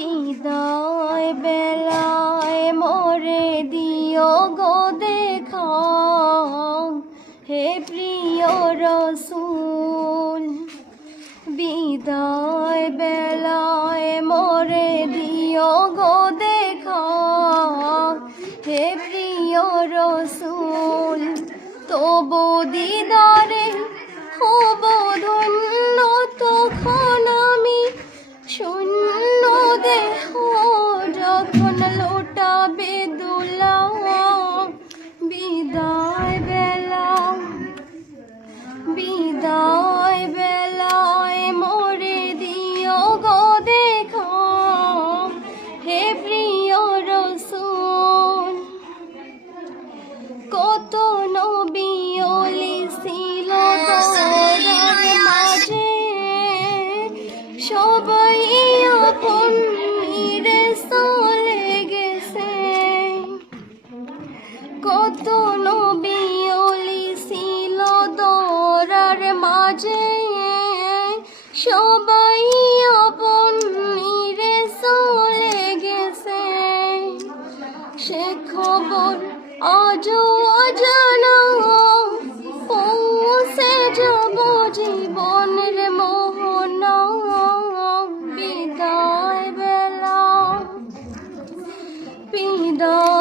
বিদায় বেলায় মোরে দিও গো দেখা। হে প্রিয় রসুল, বিদায় বেলায় মোরে দিও গো দেখা। হে প্রিয় রসুল, তবু দিদারে হব লোটাবে দোলা বিদায় বেলা, বিদায় বেলায় মরে দিও গো দেখা। হে প্রিয় রসুন কত নবী কত নবী অলি ছিল দরার মাঝে। সবাই আপন নিরে চলে গেছে। সে খবর আজ অজানা। পৌঁছে যাব জীবনের মোহনা। বিদায় বেলা। বিদায়